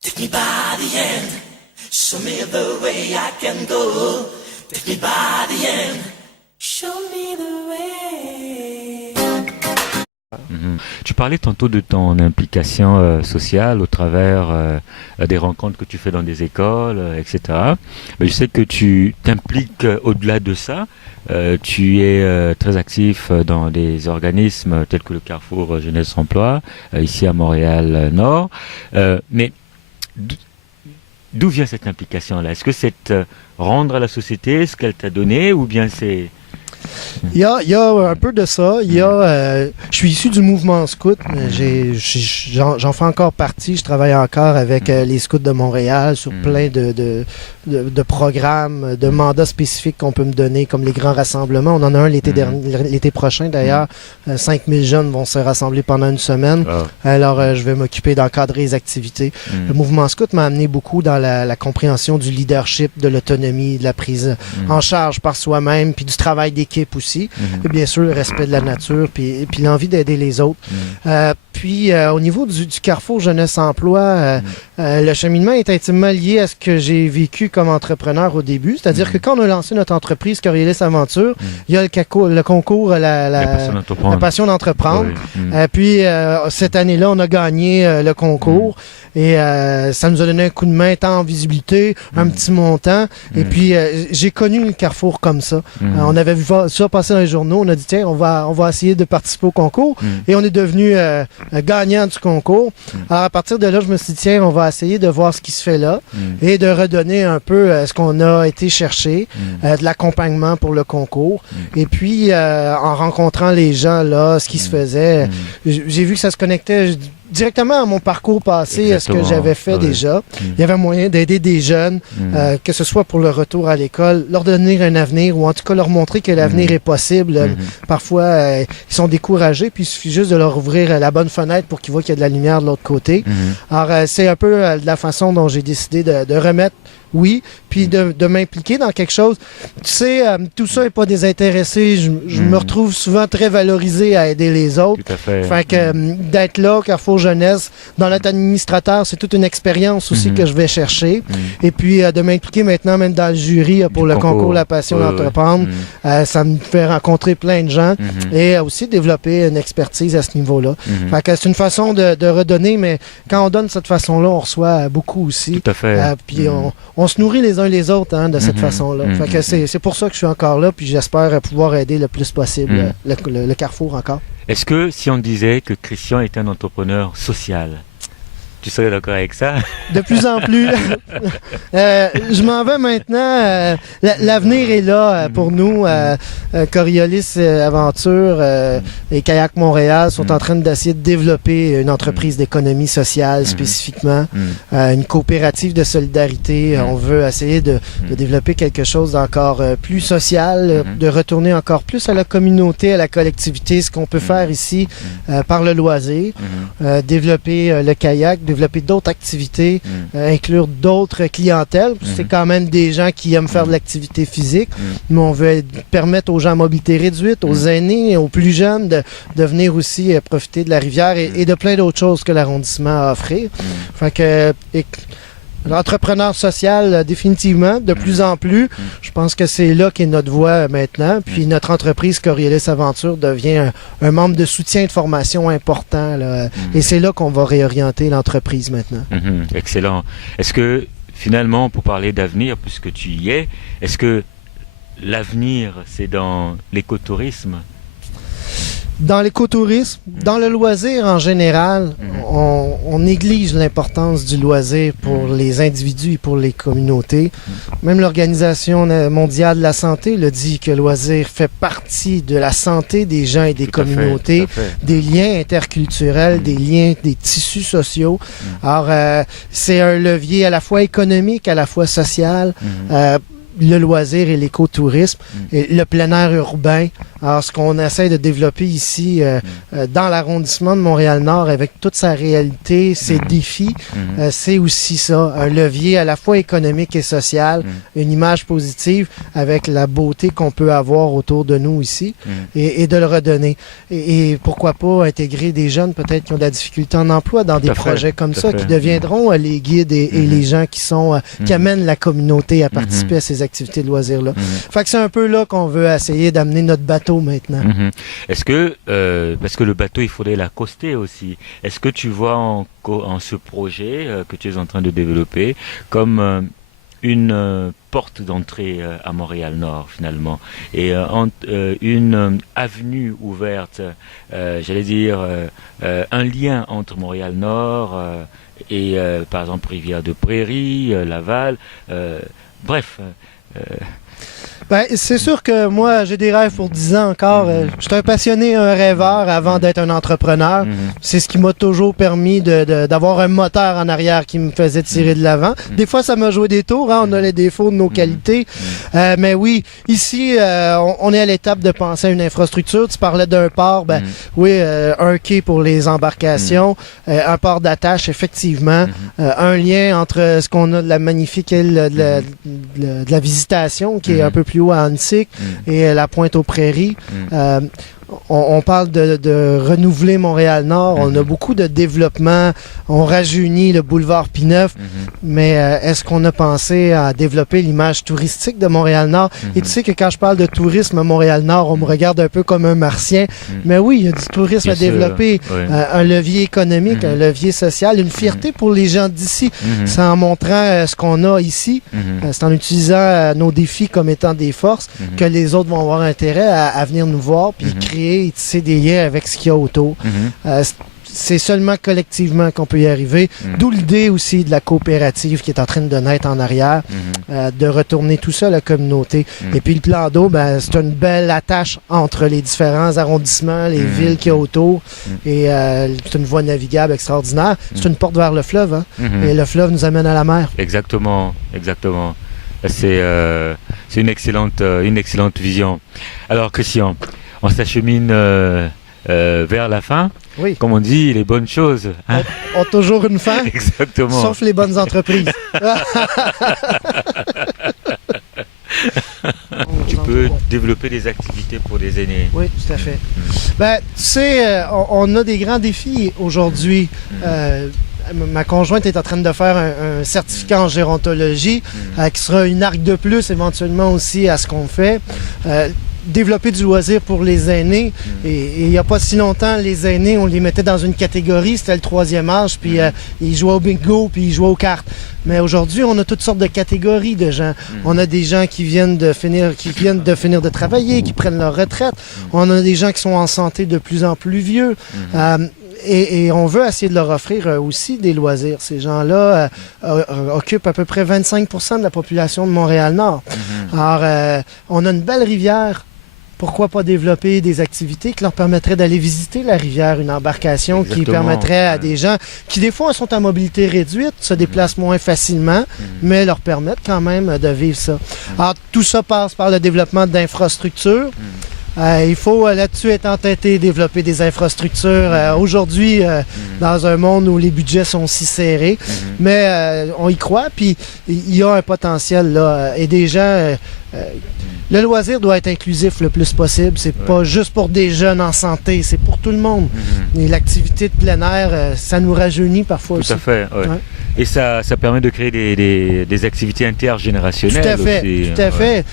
Take me by the hand, show me the way I can go. Take me by the hand, show me the way. Tu parlais tantôt de ton implication sociale au travers des rencontres que tu fais dans des écoles, etc. Mais je sais que tu t'impliques au-delà de ça. Tu es très actif dans des organismes tels que le Carrefour Jeunesse Emploi, ici à Montréal-Nord. Mais d'où vient cette implication-là? Est-ce que c'est rendre à la société ce qu'elle t'a donné ou bien c'est... Il y a un peu de ça. Je suis issu du mouvement scout. J'en fais encore partie. Je travaille encore avec les scouts de Montréal sur plein de programmes, de mandats spécifiques qu'on peut me donner, comme les grands rassemblements. On en a un l'été prochain, d'ailleurs. 5000 jeunes vont se rassembler pendant une semaine. Alors, je vais m'occuper d'encadrer les activités. Le mouvement scout m'a amené beaucoup dans la compréhension du leadership, de l'autonomie, de la prise en charge par soi-même, puis du travail d'équipe aussi. Et bien sûr, le respect de la nature, puis l'envie d'aider les autres. Puis, au niveau du Carrefour Jeunesse Emploi, le cheminement est intimement lié à ce que j'ai vécu comme entrepreneur au début. C'est-à-dire que quand on a lancé notre entreprise Coriolis Aventure, il y a le concours, la passion d'entreprendre. Puis, cette année-là, on a gagné le concours. Et ça nous a donné un coup de main, tant en visibilité, un petit montant. Et puis, j'ai connu le Carrefour comme ça. On avait vu ça passer dans les journaux. On a dit, tiens, on va essayer de participer au concours. Et on est devenu gagnant du concours. Alors, à partir de là, je me suis dit, tiens, on va essayer de voir ce qui se fait là et de redonner un peu ce qu'on a été chercher, de l'accompagnement pour le concours. Et puis, en rencontrant les gens là, ce qui se faisait, j'ai vu que ça se connectait directement à mon parcours passé, à ce que j'avais fait déjà. Il y avait moyen d'aider des jeunes, que ce soit pour le retour à l'école, leur donner un avenir ou en tout cas leur montrer que l'avenir est possible. Parfois, ils sont découragés, puis il suffit juste de leur ouvrir la bonne fenêtre pour qu'ils voient qu'il y a de la lumière de l'autre côté. Alors, c'est un peu de la façon dont j'ai décidé de remettre puis de m'impliquer dans quelque chose. Tu sais, tout ça n'est pas désintéressé. Je me retrouve souvent très valorisé à aider les autres. Tout à fait. Fait que d'être là, Carrefour Jeunesse, dans notre administrateur, c'est toute une expérience aussi que je vais chercher. Et puis de m'impliquer maintenant même dans le jury pour le concours La Passion d'entreprendre, ça me fait rencontrer plein de gens et aussi développer une expertise à ce niveau-là. Fait que c'est une façon de redonner, mais quand on donne de cette façon-là, on reçoit beaucoup aussi. Tout à fait. Puis on se nourrit les uns les autres de cette façon-là. Fait que c'est pour ça que je suis encore là, puis j'espère pouvoir aider le plus possible le Carrefour encore. Est-ce que si on disait que Christian est un entrepreneur social, tu serais d'accord avec ça? De plus en plus. Je m'en vais maintenant. L'avenir est là pour nous. Coriolis Aventure et Kayak Montréal sont en train d'essayer de développer une entreprise d'économie sociale spécifiquement, une coopérative de solidarité. On veut essayer de développer quelque chose d'encore plus social, de retourner encore plus à la communauté, à la collectivité, ce qu'on peut faire ici par le loisir, développer le kayak, développer d'autres activités, inclure d'autres clientèles. C'est quand même des gens qui aiment faire de l'activité physique, mais on veut permettre aux gens à mobilité réduite, aux aînés, aux plus jeunes de venir aussi profiter de la rivière et de plein d'autres choses que l'arrondissement a à offrir. Fait que l'entrepreneur social, définitivement, de plus en plus, je pense que c'est là qu'est notre voie maintenant. Puis notre entreprise Coriolis Aventure devient un membre de soutien et de formation important. Là. Et c'est là qu'on va réorienter l'entreprise maintenant. Excellent. Est-ce que, finalement, pour parler d'avenir, puisque tu y es, est-ce que l'avenir, c'est dans l'écotourisme? Dans l'écotourisme, dans le loisir en général, on néglige l'importance du loisir pour les individus et pour les communautés. Même l'Organisation mondiale de la santé le dit que le loisir fait partie de la santé des gens et des communautés, des liens interculturels, des liens, des tissus sociaux. Alors, c'est un levier à la fois économique, à la fois social. Le loisir et l'écotourisme, et le plein air urbain, Alors, ce qu'on essaie de développer ici, dans l'arrondissement de Montréal-Nord, avec toute sa réalité, ses défis, c'est aussi ça, un levier à la fois économique et social, une image positive avec la beauté qu'on peut avoir autour de nous ici, et de le redonner. Et pourquoi pas intégrer des jeunes peut-être qui ont de la difficulté en emploi dans des projets comme ça, qui deviendront les guides et les gens qui sont qui amènent la communauté à participer à ces activités de loisirs-là. Fait que c'est un peu là qu'on veut essayer d'amener notre bateau maintenant. Est-ce que, parce que le bateau, il faudrait l'accoster aussi, est-ce que tu vois en ce projet que tu es en train de développer comme une porte d'entrée à Montréal-Nord finalement, et une avenue ouverte, j'allais dire un lien entre Montréal-Nord et par exemple Rivière-de-Prairie, Laval, bref. Ben, c'est sûr que moi, j'ai des rêves pour 10 ans encore. Je suis un passionné, un rêveur avant d'être un entrepreneur. C'est ce qui m'a toujours permis d'avoir un moteur en arrière qui me faisait tirer de l'avant. Des fois, ça m'a joué des tours. Hein, on a les défauts de nos qualités. Mais oui, ici, on est à l'étape de penser à une infrastructure. Tu parlais d'un port. Ben, oui, un quai pour les embarcations, un port d'attache, effectivement. Un lien entre ce qu'on a de la magnifique île de la visitation, qui est un peu plus haut à Annecy, et la pointe aux Prairies. On parle de renouveler Montréal-Nord. On a beaucoup de développement. On rajeunit le boulevard P9. Mais est-ce qu'on a pensé à développer l'image touristique de Montréal-Nord? Et tu sais que quand je parle de tourisme à Montréal-Nord, on me regarde un peu comme un martien. Mais oui, il y a du tourisme à développer. Un levier économique, un levier social, une fierté pour les gens d'ici. C'est en montrant ce qu'on a ici. C'est en utilisant nos défis comme étant des forces que les autres vont avoir intérêt à venir nous voir puis créer et tisser des liens avec ce qu'il y a autour. C'est seulement collectivement qu'on peut y arriver. D'où l'idée aussi de la coopérative qui est en train de naître en arrière, de retourner tout ça à la communauté. Et puis le plan d'eau, ben, c'est une belle attache entre les différents arrondissements, les villes qu'il y a autour. Et c'est une voie navigable extraordinaire. C'est une porte vers le fleuve. Hein? Et le fleuve nous amène à la mer. Exactement, exactement. C'est une excellente vision. Alors Christian, on s'achemine vers la fin. Oui. Comme on dit, les bonnes choses ont toujours une fin. Exactement. Sauf les bonnes entreprises. Tu peux développer des activités pour les aînés. Oui, tout à fait. Ben, tu sais, on a des grands défis aujourd'hui. Ma conjointe est en train de faire un certificat en gérontologie qui sera une arc de plus éventuellement aussi à ce qu'on fait. Développer du loisir pour les aînés. Et il n'y a pas si longtemps, les aînés, on les mettait dans une catégorie, c'était le 3e âge, puis ils jouaient au bingo, puis ils jouaient aux cartes. Mais aujourd'hui, on a toutes sortes de catégories de gens. On a des gens qui viennent de finir de travailler, qui prennent leur retraite. On a des gens qui sont en santé de plus en plus vieux. Et on veut essayer de leur offrir aussi des loisirs. Ces gens-là occupent à peu près 25% de la population de Montréal-Nord. Alors, on a une belle rivière. Pourquoi pas développer des activités qui leur permettraient d'aller visiter la rivière, une embarcation qui permettrait à des gens qui, des fois, sont à mobilité réduite, se déplacent moins facilement, mais leur permettent quand même de vivre ça. Alors, tout ça passe par le développement d'infrastructures. Il faut là-dessus être entêté, développer des infrastructures. Aujourd'hui, dans un monde où les budgets sont si serrés, mais on y croit, puis il y a un potentiel là. Et des gens... le loisir doit être inclusif le plus possible. C'est pas juste pour des jeunes en santé, c'est pour tout le monde. Et l'activité de plein air, ça nous rajeunit parfois aussi. Tout à fait, Et ça permet de créer des activités intergénérationnelles. Tout à fait, aussi. Tout à fait.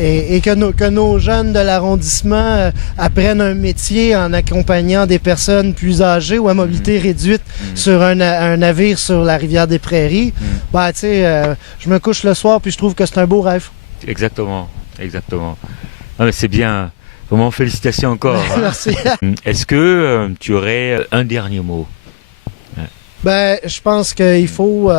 Et que nos jeunes de l'arrondissement apprennent un métier en accompagnant des personnes plus âgées ou à mobilité réduite sur un navire sur la rivière des Prairies. Ben, tu sais, je me couche le soir puis je trouve que c'est un beau rêve. Exactement. Non, mais c'est bien. Vraiment, félicitations encore. Merci. Est-ce que tu aurais un dernier mot? Ben, je pense qu'il faut...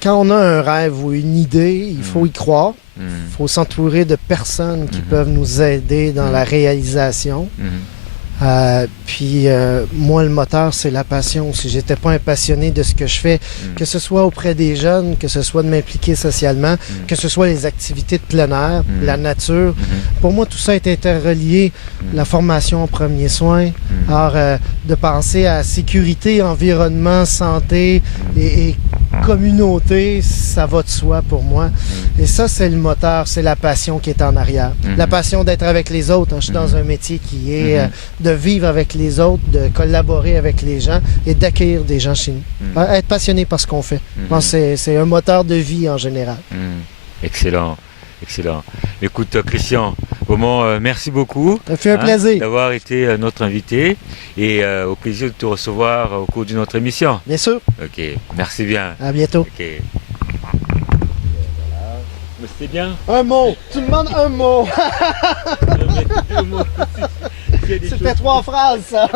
quand on a un rêve ou une idée, il faut y croire. Il faut s'entourer de personnes qui peuvent nous aider dans la réalisation. Moi, le moteur, c'est la passion. Si j'étais pas un passionné de ce que je fais, que ce soit auprès des jeunes, que ce soit de m'impliquer socialement, que ce soit les activités de plein air, la nature, pour moi, tout ça est interrelié. La formation en premiers soins, alors de penser à sécurité, environnement, santé et communauté, ça va de soi pour moi. Et ça, c'est le moteur, c'est la passion qui est en arrière. La passion d'être avec les autres. Hein. Je suis dans un métier qui est de vivre avec les autres, de collaborer avec les gens et d'accueillir des gens chez nous. Être passionné par ce qu'on fait. Je pense que c'est un moteur de vie en général. Excellent. Excellent. Écoute, Christian, vraiment, merci beaucoup. Ça fait un plaisir. D'avoir été notre invité et au plaisir de te recevoir au cours d'une autre émission. Bien sûr. Ok, merci bien. À bientôt. Ok. Mais c'était bien. Un mot. Tu me demandes un mot. C'était 3 phrases, ça.